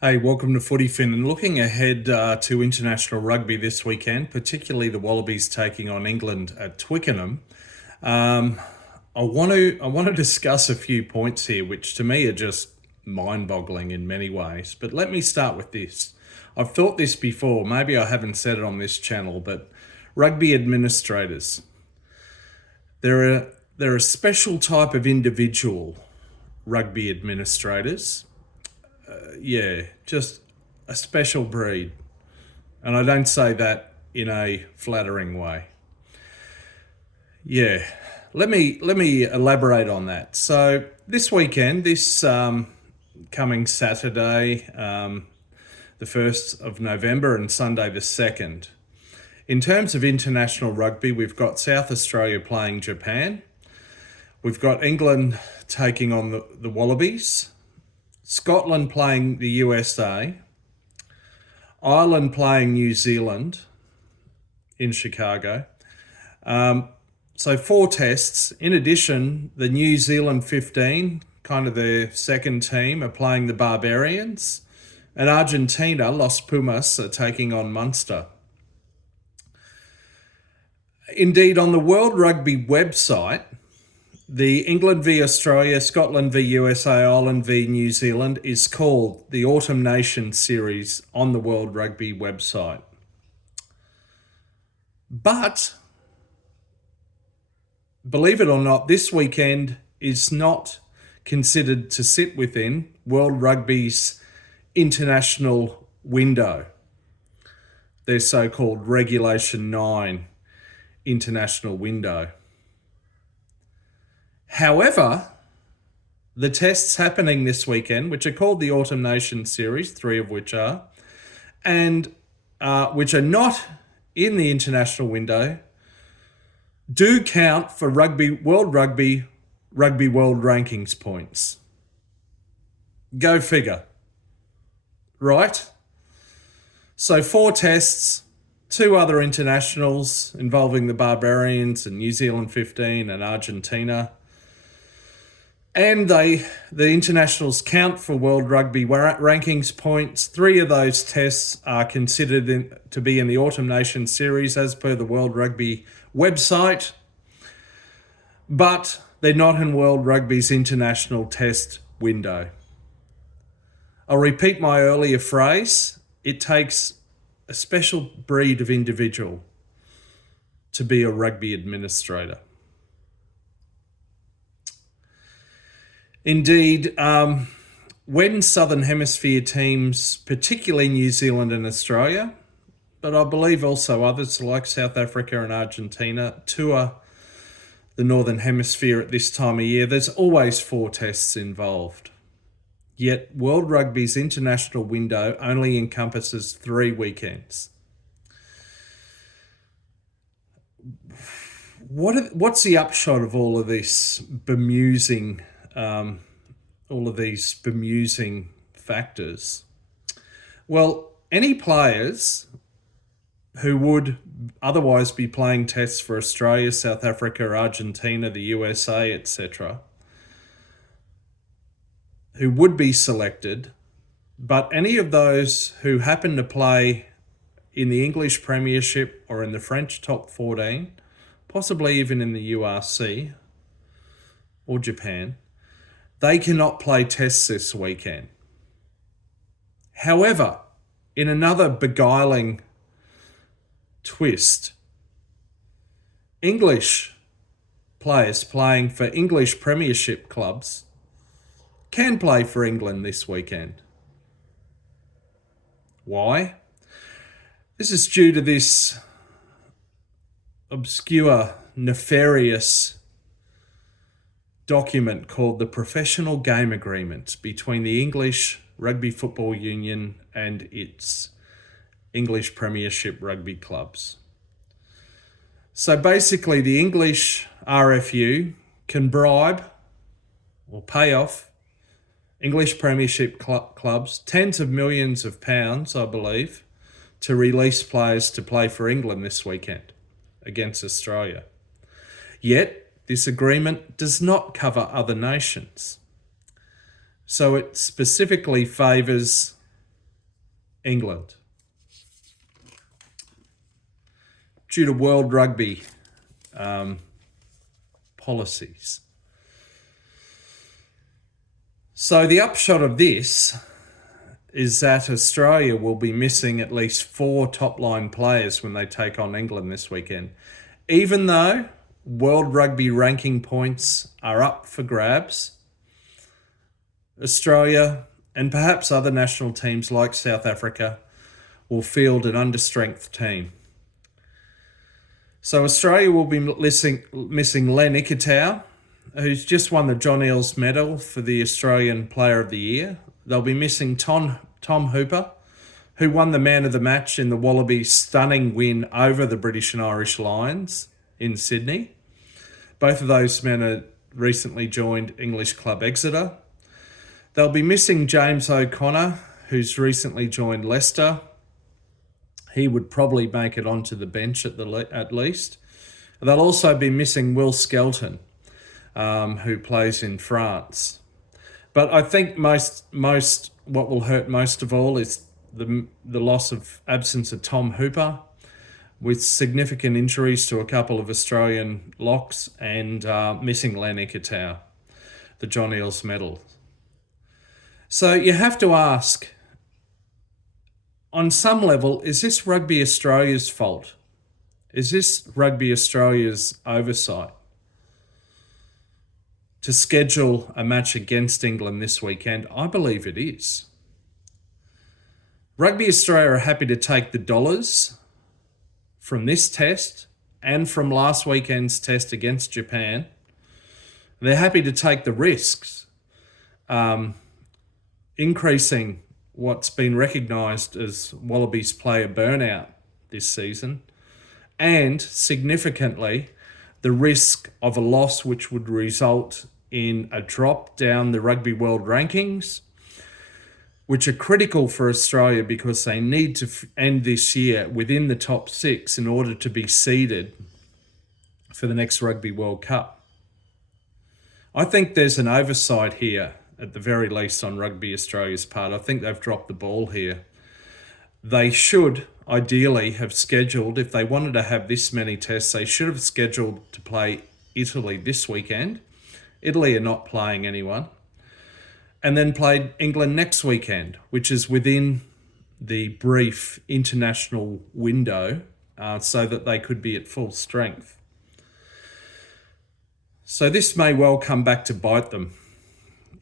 Hey, welcome to Footy Fin. And looking ahead to international rugby this weekend, particularly the Wallabies taking on England at Twickenham. Um, I want to discuss a few points here, which to me are just mind-boggling in many ways. But let me start with this. I've thought this before. Maybe I haven't said it on this channel, but rugby administrators. They're a special type of individual. Rugby administrators. Yeah, just a special breed. And I don't say that in a flattering way. Yeah, let me elaborate on that. So this weekend, this coming Saturday, the 1st of November, and Sunday the 2nd. In terms of international rugby, we've got South Australia playing Japan. We've got England taking on the Wallabies. Scotland playing the USA, Ireland playing New Zealand in Chicago. So 4 tests. In addition, the New Zealand 15, kind of their second team, are playing the Barbarians. And Argentina, Los Pumas, are taking on Munster. Indeed, on the World Rugby website, the England v Australia, Scotland v USA, Ireland v New Zealand is called the Autumn Nation Series on the World Rugby website. But, believe it or not, this weekend is not considered to sit within World Rugby's international window, their so-called Regulation 9 international window. However, the tests happening this weekend, which are called the Autumn Nation Series, 3 of which are, and which are not in the international window, do count for World Rugby World Rankings points. Go figure. Right? So 4 tests, 2 other internationals involving the Barbarians and New Zealand 15 and Argentina. And the internationals count for World Rugby Rankings points. 3 of those tests are considered to be in the Autumn Nation Series as per the World Rugby website, but they're not in World Rugby's international test window. I'll repeat my earlier phrase. It takes a special breed of individual to be a rugby administrator. Indeed, when Southern Hemisphere teams, particularly New Zealand and Australia, but I believe also others like South Africa and Argentina, tour the Northern Hemisphere at this time of year, there's always 4 tests involved. Yet World Rugby's international window only encompasses 3 weekends. What's the upshot of all of this bemusing all of these bemusing factors? Well, any players who would otherwise be playing tests for Australia, South Africa, Argentina, the USA, etc., who would be selected, but any of those who happen to play in the English Premiership or in the French Top 14, possibly even in the URC or Japan, they cannot play tests this weekend. However, in another beguiling twist, English players playing for English Premiership clubs can play for England this weekend. Why? This is due to this obscure, nefarious document called the Professional Game Agreement between the English Rugby Football Union and its English Premiership rugby clubs. So basically, the English RFU can bribe or pay off English Premiership clubs tens of millions of pounds, I believe, to release players to play for England this weekend against Australia. Yet, this agreement does not cover other nations. So it specifically favours England. Due to World Rugby policies. So the upshot of this is that Australia will be missing at least 4 top-line players when they take on England this weekend. Even though World Rugby ranking points are up for grabs, Australia and perhaps other national teams like South Africa will field an understrength team. So Australia will be missing Len Ikitau, who's just won the John Eales Medal for the Australian Player of the Year. They'll be missing Tom Hooper, who won the Man of the Match in the Wallabies' stunning win over the British and Irish Lions in Sydney. Both of those men have recently joined English club Exeter. They'll be missing James O'Connor, who's recently joined Leicester. He would probably make it onto the bench at least. They'll also be missing Will Skelton, who plays in France. But I think what will hurt most of all is the absence of Tom Hooper, with significant injuries to a couple of Australian locks, and missing Len Ikitau, the John Eales Medal. So you have to ask, on some level, is this Rugby Australia's fault? Is this Rugby Australia's oversight to schedule a match against England this weekend? I believe it is. Rugby Australia are happy to take the dollars from this test and from last weekend's test against Japan. They're happy to take the risks, increasing what's been recognised as Wallabies player burnout this season, and significantly the risk of a loss which would result in a drop down the Rugby World Rankings, which are critical for Australia because they need to end this year within the top 6 in order to be seeded for the next Rugby World Cup. I think there's an oversight here, at the very least, on Rugby Australia's part. I think they've dropped the ball here. They should ideally have scheduled, if they wanted to have this many tests, they should have scheduled to play Italy this weekend. Italy are not playing anyone. And then played England next weekend, which is within the brief international window, so that they could be at full strength. So this may well come back to bite them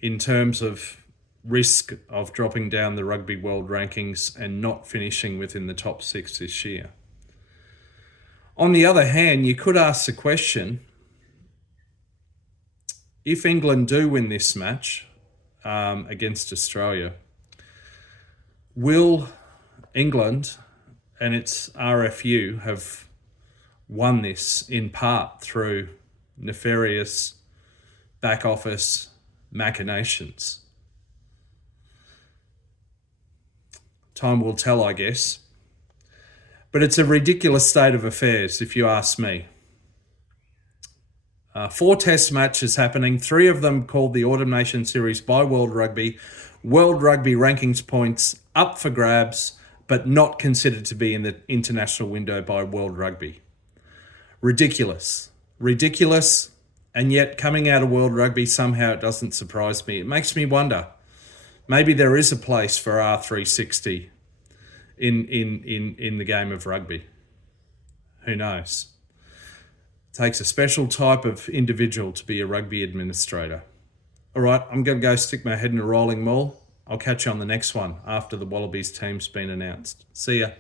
in terms of risk of dropping down the Rugby World Rankings and not finishing within the top 6 this year. On the other hand, you could ask the question, if England do win this match against Australia, will England and its RFU have won this in part through nefarious back office machinations? Time will tell, I guess. But it's a ridiculous state of affairs, if you ask me. 4 test matches happening, 3 of them called the Autumn Nation Series by World Rugby. World Rugby rankings points up for grabs, but not considered to be in the international window by World Rugby. Ridiculous. Ridiculous. And yet, coming out of World Rugby, somehow it doesn't surprise me. It makes me wonder, maybe there is a place for R360 in the game of rugby. Who knows? It takes a special type of individual to be a rugby administrator. All right, I'm going to go stick my head in a rolling ball. I'll catch you on the next one after the Wallabies team's been announced. See ya.